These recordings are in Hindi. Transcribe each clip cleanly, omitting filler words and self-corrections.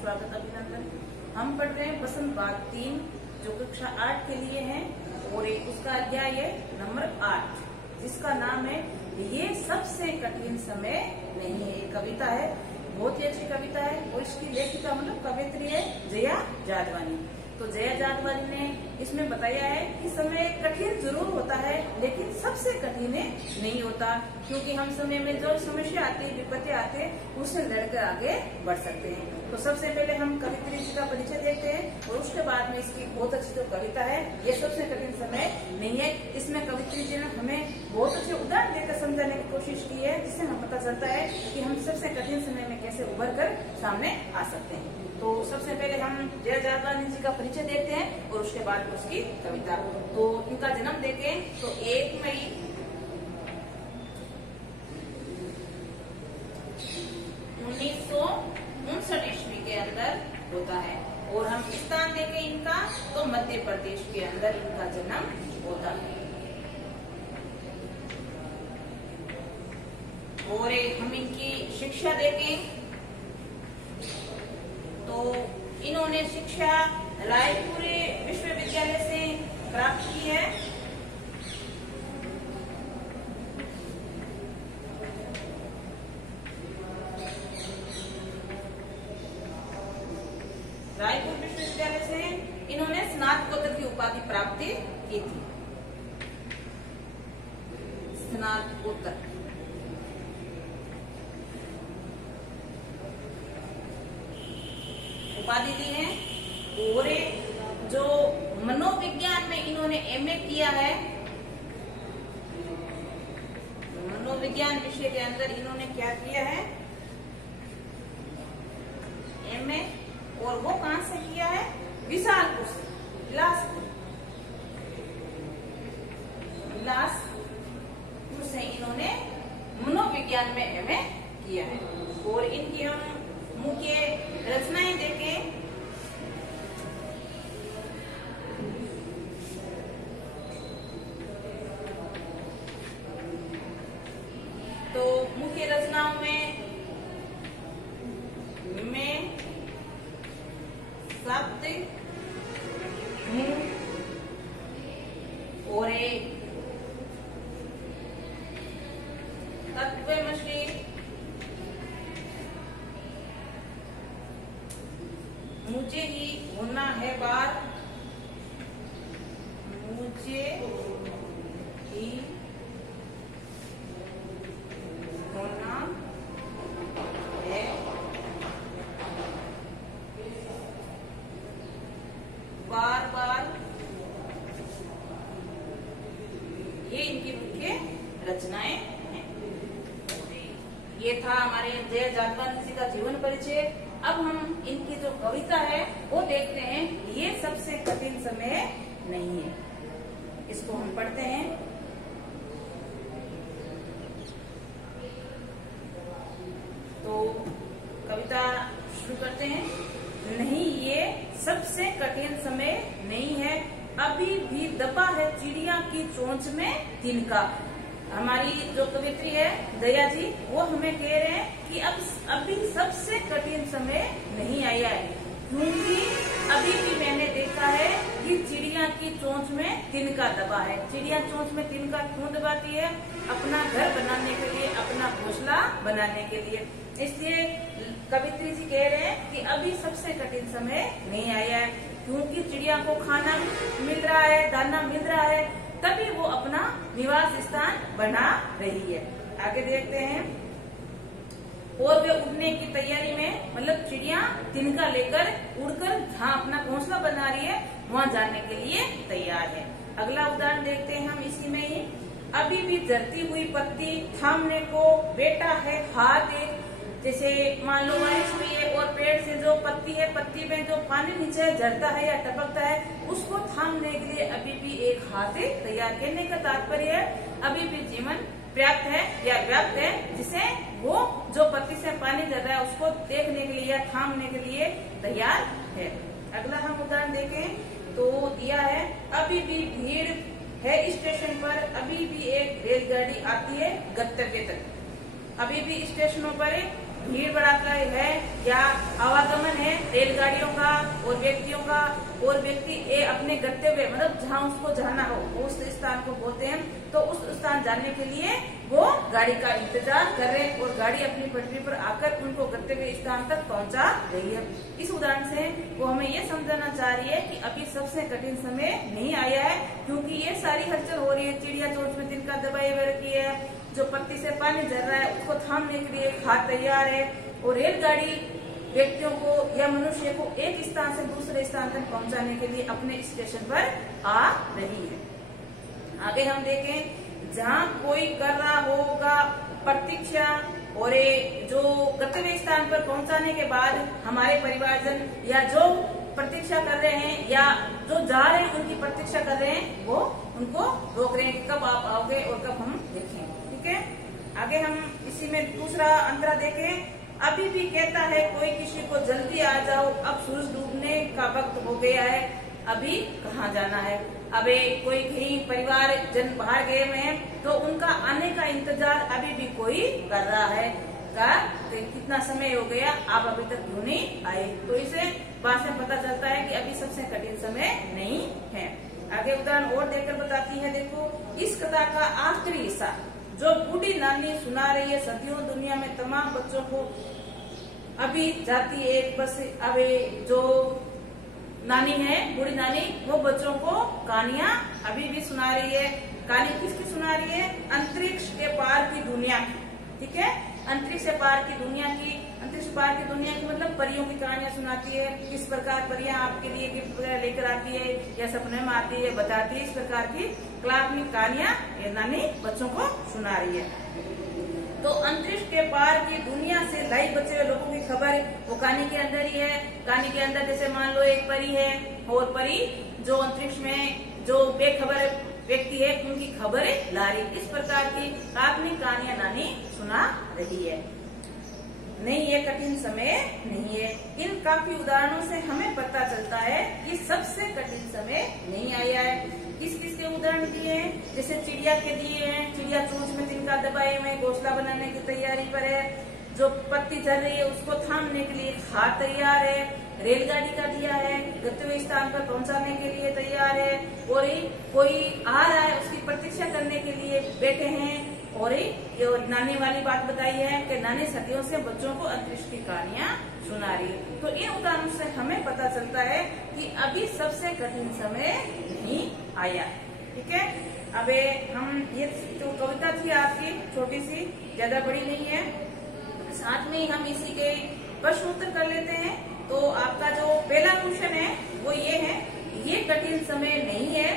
स्वागत अभिनंदन। हम पढ़ रहे हैं बसंत बात 3 जो कक्षा 8 के लिए है और एक उसका अध्याय है नंबर 8 जिसका नाम है ये सबसे कठिन समय नहीं है। ये कविता है, बहुत ही अच्छी कविता है और इसकी लेखिका मतलब कवयित्री है जया जादवानी। तो जया जादवानी ने इसमें बताया है कि समय कठिन जरूर होता है लेकिन सबसे कठिन नहीं होता, क्योंकि हम समय में जो समस्या आती है, विपत्ति आते हैं, उससे लड़कर आगे बढ़ सकते हैं। तो सबसे पहले हम कवयित्री जी का परिचय देखते हैं और उसके बाद में इसकी बहुत अच्छी जो कविता है ये सबसे कठिन समय नहीं है। इसमें कवयित्री जी ने हमें बहुत अच्छे उदाहरण देकर समझाने की कोशिश की है, जिससे हमें पता चलता है कि हम सबसे कठिन समय में कैसे उभर कर सामने आ सकते हैं। तो सबसे पहले हम जया जादवानी जी का परिचय देखते हैं और उसके बाद उसकी कविता। तो इनका जन्म देखें तो 1 मई 1959 ईस्वी के अंदर होता है और हम स्थान देखें इनका तो मध्य प्रदेश के अंदर इनका जन्म होता है। और हम इनकी शिक्षा देखें तो इन्होंने शिक्षा रायपुर विश्वविद्यालय से प्राप्त की है। रायपुर विश्वविद्यालय से इन्होंने स्नातकोत्तर की उपाधि प्राप्त की थी। स्नातकोत्तर उपाधि दी है। और जो मनोविज्ञान में इन्होंने एमए किया है, मनोविज्ञान विषय के अंदर इन्होंने क्या किया है, एमए। और वो कहां से किया है, बिलासपुर से इन्होंने मनोविज्ञान में एमए किया है। और इनकी हम मुख्य रचनाएं देखें तो मुख्य रचनाओं में शब्द और तत्वमसी, मुझे ही होना है बात, मुझे ही होना है बार बार, ये इनकी मुख्य रचनाएं हैं। ये था हमारे जया जादवानी जी का जीवन परिचय। अब हम इनकी जो कविता है वो देखते हैं, ये सबसे कठिन समय नहीं है। इसको हम पढ़ते हैं। तो कविता शुरू करते हैं। नहीं, ये सबसे कठिन समय नहीं है, अभी भी दबा है चिड़िया की चोंच में तिनका। हमारी जो कवित्री है दया जी वो हमें कह रहे हैं कि अब अभी सबसे कठिन समय नहीं आया है, क्योंकि अभी भी मैंने देखा है कि चिड़िया की चोंच में तिनका दबा है। चिड़िया चोंच में तिनका क्यों दबाती है, अपना घर बनाने के लिए, अपना घोंसला बनाने के लिए। इसलिए कवित्री जी कह रहे हैं कि अभी सबसे कठिन समय नहीं आया है, क्योंकि चिड़िया को खाना मिल रहा है, दाना मिल रहा है, तभी वो अपना निवास स्थान बना रही है। आगे देखते हैं। और वे उड़ने की तैयारी में, मतलब चिड़िया तिनका लेकर उड़कर जहाँ अपना घोंसला बना रही है वहाँ जाने के लिए तैयार है। अगला उदाहरण देखते हैं हम इसी में ही। अभी भी झरती हुई पत्ती थामने को बेटा है हाथ एक, जैसे मान लो बारिश हुई है और पेड़ से जो पत्ती है, पत्ती में जो पानी नीचे झरता है या टपकता है, उसको थामने के लिए अभी भी एक हाथ तैयार। करने का तात्पर्य है अभी भी जीवन पर्याप्त है या व्याप्त है, जिसे वो जो पत्ती से पानी झर रहा है उसको देखने के लिए या थामने के लिए तैयार है। अगला हम उदाहरण देखें तो दिया है, अभी भी भीड़ है स्टेशन पर, अभी भी एक रेलगाड़ी आती है गंतव्य तक। अभी भी स्टेशनों पर भीड़ भड़ाका है या आवागमन है रेलगाड़ियों का और व्यक्तियों का, और व्यक्ति अपने गंतव्य मतलब जहाँ उसको जाना हो उस स्थान को बोलते हैं, तो उस स्थान जाने के लिए वो गाड़ी का इंतजार कर रहे हैं और गाड़ी अपनी पटरी पर आकर उनको गंतव्य स्थान तक पहुंचा रही है। इस उदाहरण से वो हमें ये समझाना चाह रही है कि अभी सबसे कठिन समय नहीं आया है, क्योंकि ये सारी हलचल हो रही है। चिड़िया चोंच में तिनका दबाई हुए रखी है, जो पत्ती से पानी झर रहा है उसको थामने के लिए हाथ तैयार है, और रेलगाड़ी व्यक्तियों को या मनुष्य को एक स्थान से दूसरे स्थान तक पहुंचाने के लिए अपने स्टेशन पर आ रही है। आगे हम देखें, जहाँ कोई कर रहा होगा प्रतीक्षा, और जो गंतव्य स्थान पर पहुंचाने के बाद हमारे परिवारजन या जो प्रतीक्षा कर रहे हैं या जो जा रहे हैं उनकी प्रतीक्षा कर रहे हैं, वो उनको रोक रहे हैं कि कब आप आओगे और कब हम देखें। ठीक है, आगे हम इसी में दूसरा अंतरा देखें। अभी भी कहता है कोई किसी को जल्दी आ जाओ, अब सूरज डूबने का वक्त हो गया है, अभी कहाँ जाना है। अबे कोई कहीं परिवार जन बाहर गए हुए हैं तो उनका आने का इंतजार अभी भी कोई कर रहा है, कितना समय हो गया आप अभी तक क्यों नहीं आए। तो इसे बात से पता चलता है कि अभी सबसे कठिन समय नहीं है। आगे उदाहरण और देकर बताती है, देखो इस कथा का आखिरी हिस्सा जो बूढ़ी नानी सुना रही है, सदियों दुनिया में तमाम बच्चों को अभी जाती है एक बस। अब जो नानी है बूढ़ी नानी, वो बच्चों को कहानियां अभी भी सुना रही है। कहानी किसकी सुना रही है? अंतरिक्ष के पार की दुनिया की। ठीक है, अंतरिक्ष से पार की दुनिया की, अंतरिक्ष पार की दुनिया की मतलब परियों की कहानियां सुनाती है। किस प्रकार परियां आपके लिए गिफ्ट वगैरह लेकर आती है या सपने में आती है, बताती है। इस प्रकार की कलात्मक कहानियां ये नानी बच्चों को सुना रही है। तो अंतरिक्ष के पार की दुनिया से लाइव बचे हुए लोगों की खबर वो कहानी के अंदर ही है। कहानी के अंदर जैसे मान लो एक परी है, और परी जो अंतरिक्ष में जो बेखबर व्यक्ति है उनकी खबरें ला रही। इस प्रकार की काल्पनिक कहानियां नानी सुना रही है। नहीं, ये कठिन समय नहीं है। इन काफी उदाहरणों से हमें पता चलता है कि सबसे कठिन समय नहीं आया है। किस किस के उदाहरण दिए हैं? जैसे चिड़िया के दिए हैं, चिड़िया चोंच में तिनका दबाए हुए घोंसला बनाने की तैयारी पर है। जो पत्ती चल रही है उसको थामने के लिए हाथ तैयार है। रेलगाड़ी का दिया है, गंतव्य स्थान पर पहुंचाने के लिए तैयार है। और कोई आ रहा है उसकी प्रतीक्षा करने के लिए बैठे हैं। और नानी वाली बात बताई है कि नानी सदियों से बच्चों को अंतरिक्ष की कहानियां सुना रही है। तो इन उदाहरणों से हमें पता चलता है कि अभी सबसे कठिन समय नहीं आया है। ठीक है, अब हम ये जो कविता थी आपकी छोटी सी, ज्यादा बड़ी नहीं है, साथ में हम इसी के प्रश्न उत्तर कर लेते हैं। तो आपका जो पहला क्वेश्चन है वो ये है, ये कठिन समय नहीं है,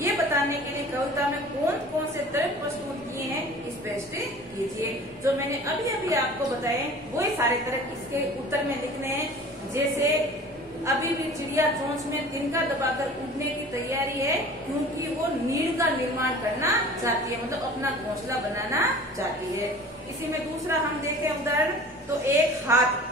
ये बताने के लिए कविता में कौन कौन से तर्क प्रस्तुत किए हैं स्पष्ट कीजिए। जो मैंने अभी अभी आपको बताए वही सारे तर्क इसके उत्तर में लिखने हैं। जैसे अभी भी चिड़िया चोंच में तिनका दबाकर उड़ने की तैयारी है, क्योंकि वो नीड़ का निर्माण करना चाहती है, मतलब अपना घोंसला बनाना चाहती है। इसी में दूसरा हम देखें उदाहरण, तो एक हाथ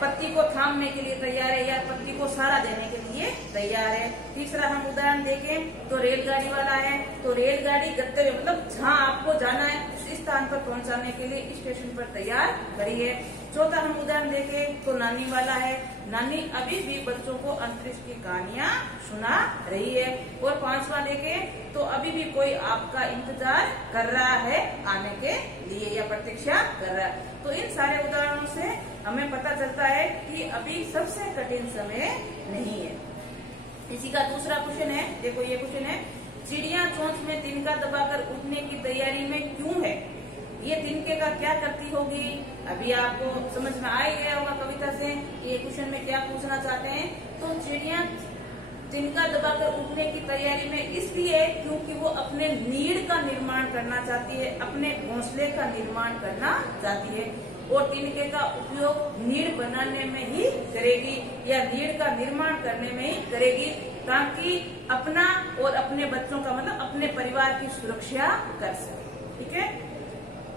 पत्ती को थामने के लिए तैयार है या पत्ती को सहारा देने के लिए तैयार है। तीसरा हम उदाहरण देखें तो रेलगाड़ी वाला है, तो रेलगाड़ी गंतव्य मतलब जहाँ आपको जाना है उस स्थान पर पहुंचाने के लिए स्टेशन पर तैयार खड़ी है। चौथा हम उदाहरण देखें तो नानी वाला है, नानी अभी भी बच्चों को अंतरिक्ष की कहानियां सुना रही है। और पांचवा देखें तो अभी भी कोई आपका इंतजार कर रहा है आने के लिए या प्रतीक्षा कर रहा है। तो इन सारे उदाहरणों से हमें पता चलता है कि अभी सबसे कठिन समय नहीं है। इसी का दूसरा क्वेश्चन है, देखो ये क्वेश्चन है, चिड़िया चोंच में तिनका दबाकर उठने की तैयारी में क्यों है? ये तिनके का क्या करती होगी? अभी आपको समझ में आ ही गया होगा कविता से ये क्वेश्चन में क्या पूछना चाहते हैं। तो चिड़िया तिनका दबाकर उठने की तैयारी में इसलिए क्योंकि वो अपने नीड़ का निर्माण करना चाहती है, अपने घोंसले का निर्माण करना चाहती है। और तिनके का उपयोग नीड़ बनाने में ही करेगी या नीड़ का निर्माण करने में ही करेगी, ताकि अपना और अपने बच्चों का मतलब अपने परिवार की सुरक्षा कर सके। ठीक है,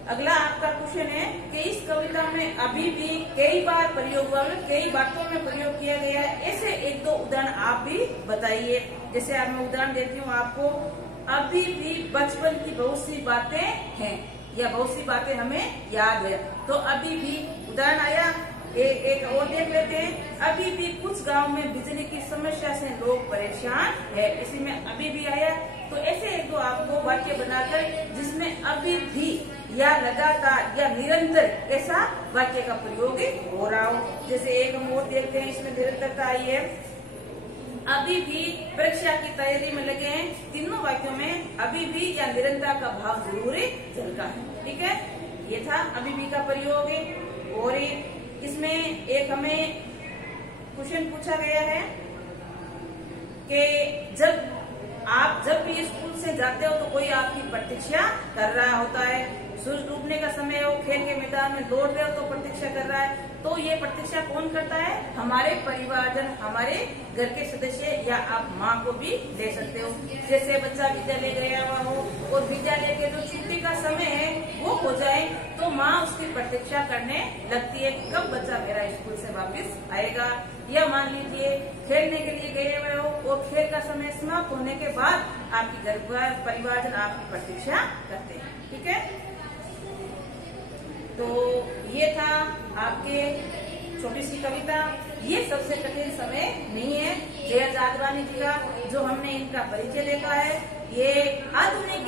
अगला आपका क्वेश्चन है कि इस कविता में अभी भी कई बार प्रयोग हुआ, कई बातों में प्रयोग किया गया है, ऐसे एक दो उदाहरण आप भी बताइए। जैसे मैं उदाहरण देती हूँ आपको, अभी भी बचपन की बहुत सी बातें हैं। या बहुत सी बातें हमें याद है। तो अभी भी उदाहरण आया, एक और देख लेते हैं। अभी भी कुछ गांव में बिजली की समस्या से लोग परेशान है, इसी में अभी भी आया। तो ऐसे एक दो आपको वाक्य बनाकर जिसमें अभी भी या लगातार या निरंतर ऐसा वाक्य का प्रयोग हो रहा हो। जैसे एक हम और देखते हैं, इसमें निरंतरता आई है, अभी भी परीक्षा की तैयारी में लगे हैं। तीनों वाक्यों में अभी भी या निरंतर का भाव जरूर झलका है। ठीक है, ये था अभी भी का प्रयोग। और इसमें एक हमें क्वेश्चन पूछा गया है कि जब भी स्कूल से जाते हो तो कोई आपकी प्रतीक्षा कर रहा होता है। सूरज डूबने का समय हो, खेल के मैदान में दौड़ रहे हो तो प्रतीक्षा कर रहा है। तो ये प्रतीक्षा कौन करता है? हमारे परिवारजन, हमारे घर के सदस्य, या आप माँ को भी ले सकते हो। जैसे बच्चा विद्यालय गया हुआ हो और विद्यालय के जो छुट्टी का समय है वो हो जाए तो माँ उसकी प्रतीक्षा करने लगती है कब बच्चा मेरा स्कूल से वापस आएगा। या मान लीजिए खेलने के लिए गए हुए हो और खेल का समय समाप्त होने के बाद आपकी घर परिवारजन आपकी प्रतीक्षा करते हैं। ठीक है, तो ये था आपके छोटी सी कविता। ये सबसे कठिन समय नहीं है। जया जादवानी जी का जो हमने इनका परिचय देखा है, ये आधुनिक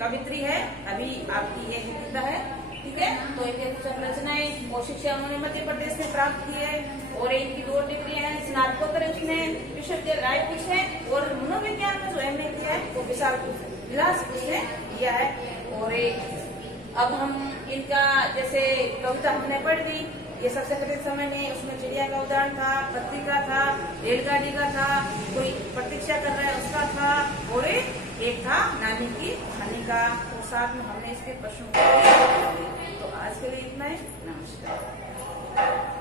कवित्री है, अभी आपकी ये कविता है। ठीक है, तो इनके कुछ रचनाएं और शिक्षा उन्होंने मध्य प्रदेश में प्राप्त की है और इनकी 2 डिग्री है। स्नातकोत्तर उसने विश्वविद्यालय रायपुर से और मनोविज्ञान में जो एमए किया है वो बिलासपुर से किया है। और अब हम इनका जैसे कविता हमने पढ़ ली, ये सबसे कठिन समय में, उसमें चिड़िया का उदाहरण था, पत्ती का था, रेलगाड़ी का था, कोई प्रतीक्षा कर रहा है उसका था, और एक था नानी की कहानी का। और साथ में हमने इसके प्रश्नों को। तो आज के लिए इतना है। नमस्कार।